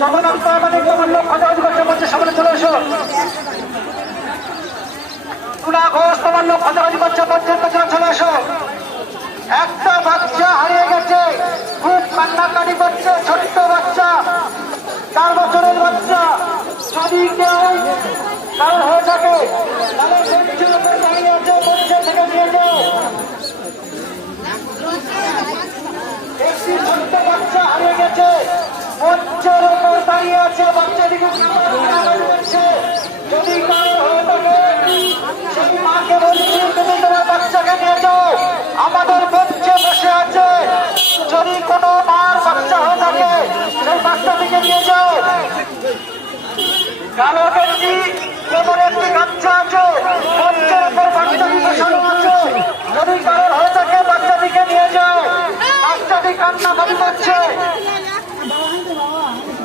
জগন্নাথ আমাদের কমান্ড খোঁজাখুঁজি করছে বলছে সামনে চলে এসো। তুলা ঘোষ কমান্ড খোঁজাখুঁজি করছে বলছে পেছনে চলে এসো। একটা বাচ্চা হারিয়ে গেছে, খুব কান্নাকাটি করছে, ছোট্ট বাচ্চা, 4 বছরের বাচ্চা। যদি কেউ কারণ হয়ে থাকে তাহলে মঞ্চের উপর দাঁড়িয়ে আছে, মঞ্চে থেকে নিয়ে যাও। একটি ছোট্ট বাচ্চা হারিয়ে গেছে, মঞ্চের উপর দাঁড়িয়ে আছে, বাচ্চাটিকে করছে। যদি কারণ হয়ে থাকে সেই মাকে বলছি তুমি তোমার বাচ্চাকে নিয়ে যাও, আমাদের মঞ্চে বসে আছে। যদি কোনো মার বাচ্চা হয়ে থাকে সেই বাচ্চাটিকে নিয়ে যাও। কালো গেঞ্জি কোমরে একটি গামছা আছে, মঞ্চের উপর বাচ্চাটি বসানো আছে। যদি কারণ হয়ে থাকে বাচ্চাটিকে নিয়ে যাও। বাচ্চাটি কান্নাকাটি করছে।